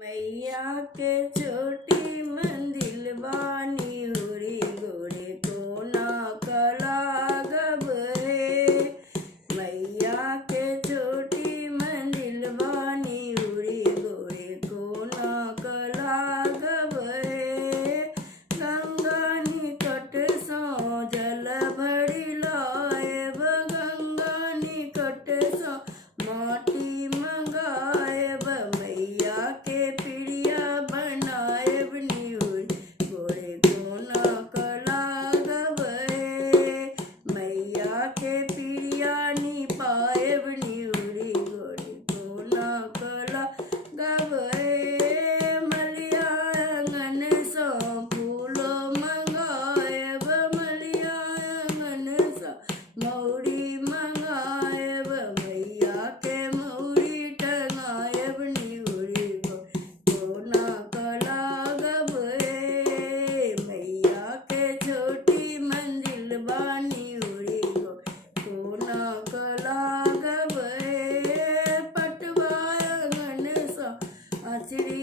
मैया के छोटी मंदिर बानी हुरी गोरे कोना कलागब है। मैया के छोटी मंदिर बानी हुरी गोरे कोना कलागब है। गंगा निकट सो जल भरी लाएब, गंगा निकट सो माटी मंगाएब। मैया के प्रिया बनाएब निहुरी गोरे कोना कलागब है। मैया के प्रिया निपाएब निहुरी गोरे कोना कलागब है। मलिया आंगन सो फूलो मंगाएब, मलिया आंगन सो मौरी मंगाएब। मैया के मौरी टंगाएब निहुरी कोना कलागब है। मैया के छोटी मंदिर बानी हुरी कोना कलागब है। पटवा आंगन सो आचरी